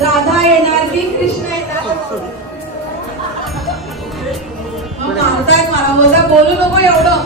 राधा येणार की कृष्ण येणार? मारतायत मला, वजा बोलू नको एवढं.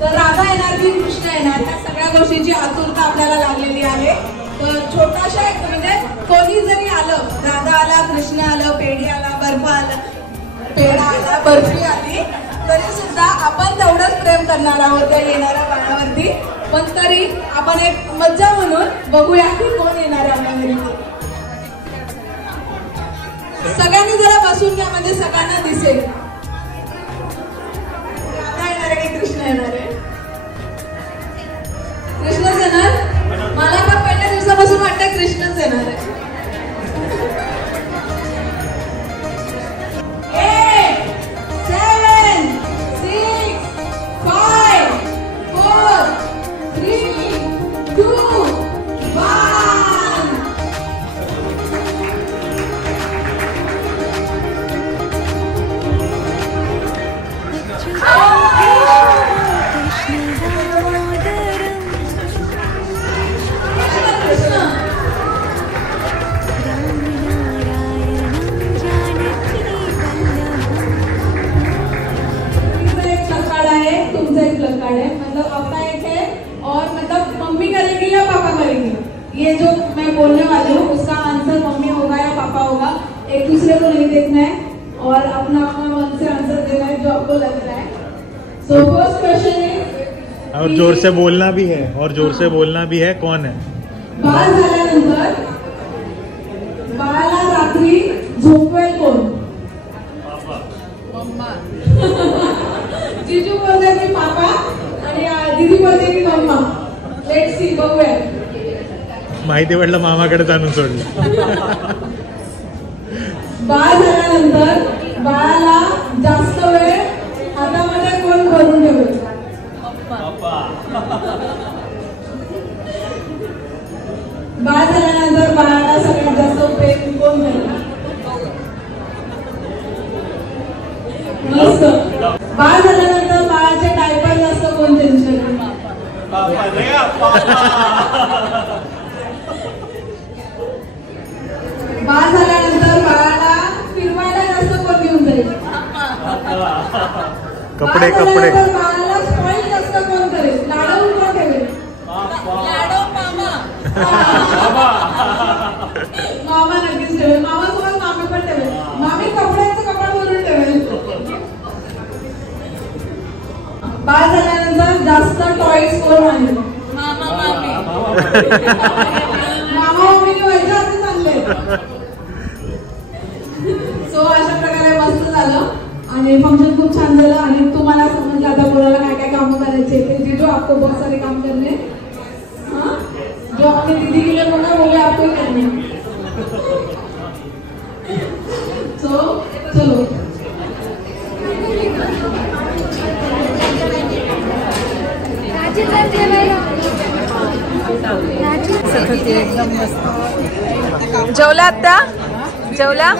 तर राधा येणार की कृष्ण येणार या सगळ्या गोष्टीची आतुरता आपल्याला लागलेली आहे. तर छोटाशा एक म्हणजे कोणी जरी आलं, राधा आला, कृष्ण आलं, पेढी आला, बर्फ आला, पेढा आला, बर्फी आली, तरी सुद्धा आपण तेवढंच प्रेम करणार आहोत त्या येणाऱ्या बाळावरती. पण तरी आपण एक मज्जा म्हणून बघूया की कोण येणार आहे आपल्या घरी. सगळ्यांनी जरा बसून घ्या म्हणजे सगळ्यांना दिसेल. राधा येणार आहे की कृष्ण येणार आहे? कृष्णच येणार. मला पण पहिल्या दिवसापासून वाटतं कृष्णच येणार आहे. 8, 7, 6, 5, 4, 3, 2, 1. मतलब अपना एक है और मतलब मम्मी करेगी या पापा करेंगे, ये जो मैं बोलने वाली हूँ उसका आंसर मम्मी होगा या पापा होगा. एक दूसरे को नहीं देखना है और अपना अपना मन से आंसर देना है जो आपको लग रहा है. सो फर्स्ट क्वेश्चन है, और जोर से बोलना भी है, और जोर से बोलना भी है. कौन है? बाळ झाल्यानंतर बाळाला रात्री झोपवेल कोण? मम्मा. जीजू बोलते की पापा आणि दीदी बोलते की मम्मा. लेट्स सी, बघूया. माहिती पडलं मामाकडे आणून सोडलं. बाळ झाल्यानंतर बाळाला जास्त वेळ हातामध्ये कोण भरून ठेवेल? बाळ झाल्यानंतर बाळाला सगळ्यात जास्त प्रेम कोण करणार? मस्त. बाळ झाल्यानंतर बाळाचे डायपर जास्त कोण चेंज करेल? बाळ झाल्यानंतर बाळाला फिरवायला जास्त कोण घेऊन जाईल? कपडे कपडे. बाळाला स्पॉइल जास्त कोण करेल? लाडवून कोण ठेवेल? लाडव मामा. मामा नक्कीच ठेवेल. मामा सोबत मामी पण ठेवेल. मामी कपड्यांचं कपडा भरून ठेवेल. बाळ झाल्यानंतर जास्त टॉयज कोण आणेल? मामा मामी. मामा मामीने व्हायचं असं चाललंय. सो अशा प्रकारे मस्त झालं आणि फंक्शन खूप छान झालं आणि तुम्हाला समजलं आता कोणाला काय काय काम करायचे ते. जीजू आपको बहुत सारे काम करने, हाँ जो आपने दीदी के लिए बोला वो भी आपको ही करने. सो चलो एकदम मस्त. जेवला आता? जेवला?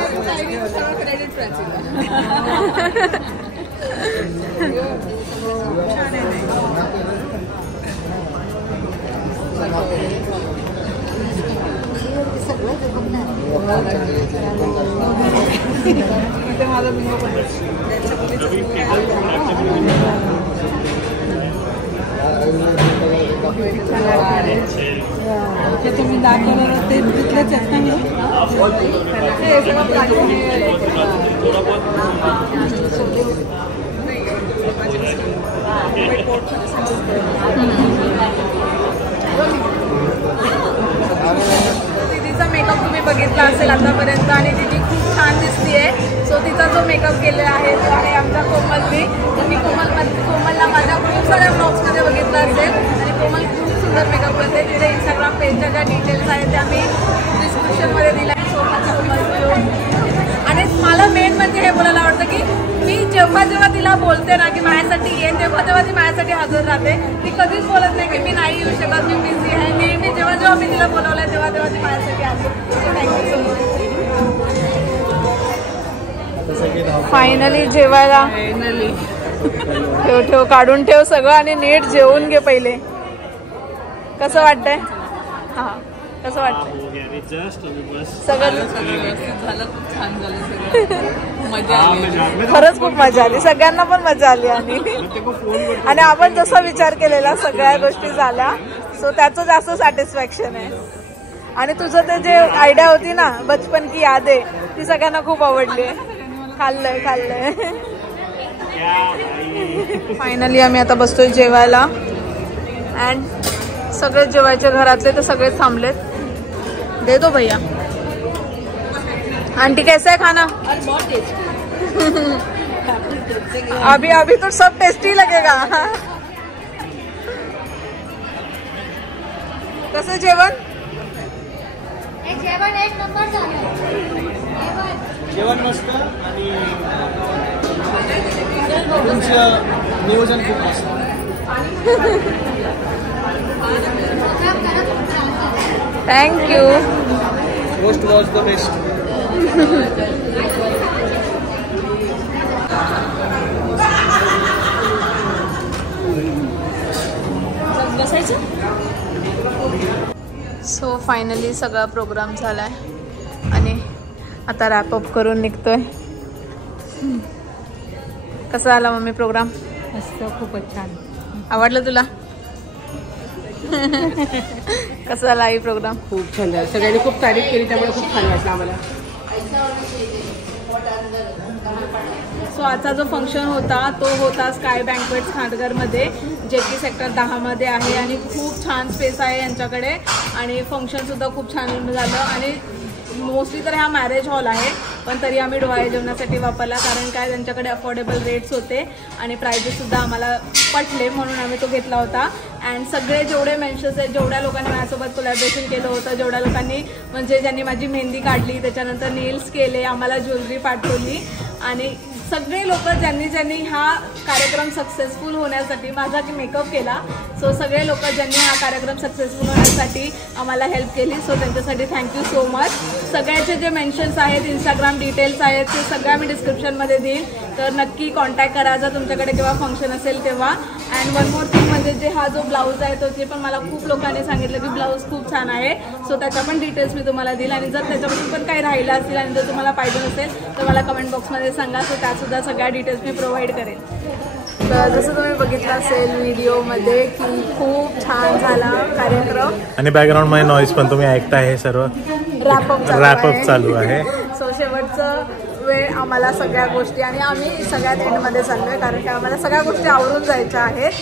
ते तुम्ही दाखवलं ते तिथलेच आहेत ना. ते सगळं दीदीचा मेकअप तुम्ही बघितला असेल आतापर्यंत आणि दीदी खूप छान दिसतीये. सो तिचा जो मेकअप केलेला आहे तो आहे आमच्या कोमलनी. तर मी कोमलला माझ्या खूप साऱ्या ब्लॉग्समध्ये बघितलं असेल आणि कोमल खूप सुंदर मेकअप करते. तिथे इंस्टाग्राम पेजच्या ज्या डिटेल्स आहेत त्या मी डिस्क्रिप्शनमध्ये दिल्या आहेत. आणि मला मेन म्हणजे हे बोलायला आवडतं की मी जेव्हा जेव्हा तिला बोलते ना की माझ्यासाठी ये, तेव्हा तेव्हा ती माझ्यासाठी हजर राहते. ती कधीच बोलत नाही की मी नाही येऊ शकत, मी बिझी आहे. नेहमी जेव्हा जेव्हा मी तिला बोलवलंय तेव्हा तेव्हा ती माझ्यासाठी आली. Thank you so much. फायनली जेवायला. ठेव ठेव काढून ठेव सगळं आणि नीट जेवून घे पहिले. कसं वाटतंय? हां कसं वाटतं? सगळं खरंच खूप मजा आली, सगळ्यांना पण मजा आली. आणि आपण जसा विचार केलेला सगळ्या गोष्टी झाल्या, सो त्याचं जास्त सॅटिस्फॅक्शन आहे. आणि तुझं ते जे आयडिया होती ना बचपन की याद आहे, ती सगळ्यांना खूप आवडली. खाल्लंय. फायनली आम्ही आता बसतोय जेवायला. अँड सगळे जेवायचे घरातले तर सगळे थांबलेत. दे दो भैया. आंटी कैसा है खाना? अभी तो सब टेस्टी लगेगा. कसं जेवण? एक नंबर झालं. जेवण मस्त आणि नियोजन खूप मस्त. Thank you. Roast was the best. बसायचं. सो फायनली सगळा प्रोग्राम झालाय आणि आता रॅपअप करून निघतोय. कसा आला मम्मी प्रोग्राम? मस्त, खूपच छान. आवडलं तुला? कसा झाला आई प्रोग्राम? खूप छान झालं. सगळ्यांनी खूप तारीफ केली, त्यामुळे खूप छान वाटलं आम्हाला. सो आजचा जो फंक्शन होता तो होता स्काय बँकवेट्स खांडघरमध्ये, जे की सेक्टर 10 मध्ये आहे. आणि खूप छान स्पेस आहे यांच्याकडे आणि फंक्शनसुद्धा खूप छान झालं. आणि मोस्टली तर हा मॅरेज हॉल आहे, पण तरी आम्ही डोहाळे जेवणासाठी वापरला, कारण काय त्यांच्याकडे अफोर्डेबल रेट्स होते आणि प्राइजेससुद्धा आम्हाला पटले, म्हणून आम्ही तो घेतला होता. अँड सगळे जेवढे मेन्शन्स आहेत, जेवढ्या लोकांनी माझ्यासोबत कोलॅबरेशन केलं होतं, जेवढ्या लोकांनी म्हणजे ज्यांनी माझी मेहंदी काढली, त्याच्यानंतर नेल्स केले, आम्हाला ज्वेलरी पाठवली, आणि सगळे लोक ज्यांनी हा कार्यक्रम सक्सेसफुल होण्यासाठी माझा मेकअप केला. सो सगळे लोक ज्यांनी हा कार्यक्रम सक्सेसफुल होण्यासाठी आम्हाला हेल्प केली, सो त्यांच्यासाठी थँक्यू सो मच. सगळ्याचे जे मेन्शन्स आहेत, इंस्टाग्राम डिटेल्स आहेत, ते सगळ्या मी डिस्क्रिप्शनमध्ये देईन, तर नक्की कॉन्टॅक्ट करा जर तुमच्याकडे केव्हा फंक्शन असेल तेव्हा. अँड वन मोर थिंग म्हणजे जे हा जो ब्लाऊज आहे तो, ते पण मला खूप लोकांनी सांगितलं की ब्लाऊज खूप छान आहे, सो त्याच्या पण डिटेल्स मी तुम्हाला देईल. आणि जर त्याच्यामध्ये पण काही राहिलं असेल आणि जर तुम्हाला पाहिजे नसेल तर मला कमेंट बॉक्समध्ये सांगा, सो त्यासुद्धा सगळ्या डिटेल्स मी प्रोव्हाइड करेन. तर जसं तुम्ही बघितलं असेल व्हिडिओमध्ये की खूप छान झाला कार्यक्रम. आणि बॅकग्राऊंडमध्ये नॉईज पण तुम्ही ऐकता, हे सर्व रॅपअप चालू आहे. सो शेवटचं वेळ आम्हाला सगळ्या गोष्टी, आणि आम्ही सगळ्यात एंडमध्ये चाललो आहे, कारण की आम्हाला सगळ्या गोष्टी आवरून जायच्या आहेत.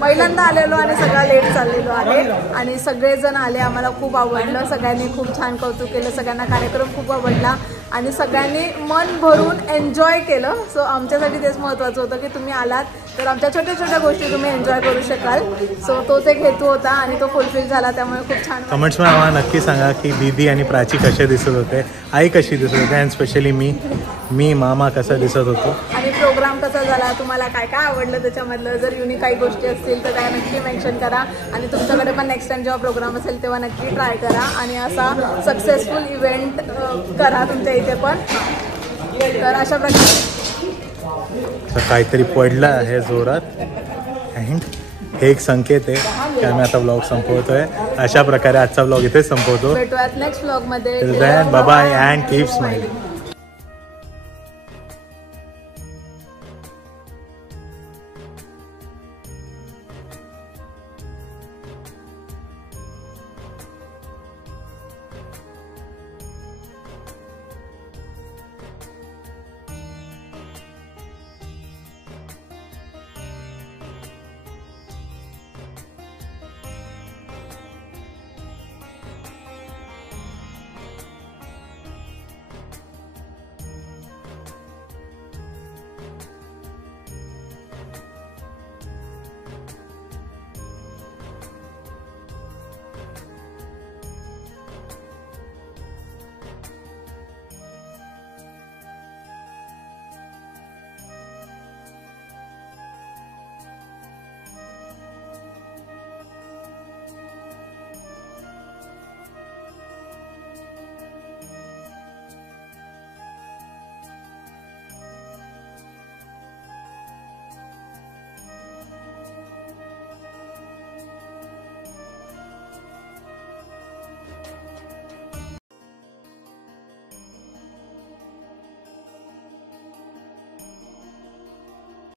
पहिल्यांदा आलेलो आणि सगळा लेट चाललेलो आहे, आणि सगळेजण आले, आम्हाला खूप आवडलं. सगळ्यांनी खूप छान कौतुक केलं, सगळ्यांना कार्यक्रम खूप आवडला आणि सगळ्यांनी मन भरून एन्जॉय केलं. सो आमच्यासाठी तेच महत्त्वाचं होतं की तुम्ही आलात तर आमच्या छोट्या छोट्या गोष्टी तुम्ही एन्जॉय करू शकाल. सो तोच एक हेतू होता आणि तो फुलफिल झाला, त्यामुळे खूप छान. कमेंट्समध्ये आम्हाला नक्की सांगा की दीदी आणि प्राची कसे दिसत होते, आई कशी दिसत होते, अँड स्पेशली मी मामा कसा दिसत होतो, आणि प्रोग्राम कसा झाला, तुम्हाला काय काय आवडलं त्याच्यामधलं. जर युनिक काही गोष्टी असतील तर त्या नक्की मेन्शन करा, आणि तुमच्याकडे पण नेक्स्ट टाइम जेव्हा प्रोग्राम असेल तेव्हा नक्की ट्राय करा आणि असा सक्सेसफुल इव्हेंट करा तुमच्या इथे पण. तर अशा प्रकारे काहीतरी पडलं आहे जोरात, अँड हे एक संकेत आहे की आम्ही आता व्लॉग संपवतोय. अशा प्रकारे आजचा व्लॉग इथेच संपवतो. भेटूयात नेक्स्ट व्लॉगमध्ये. Bye bye and keep smiling.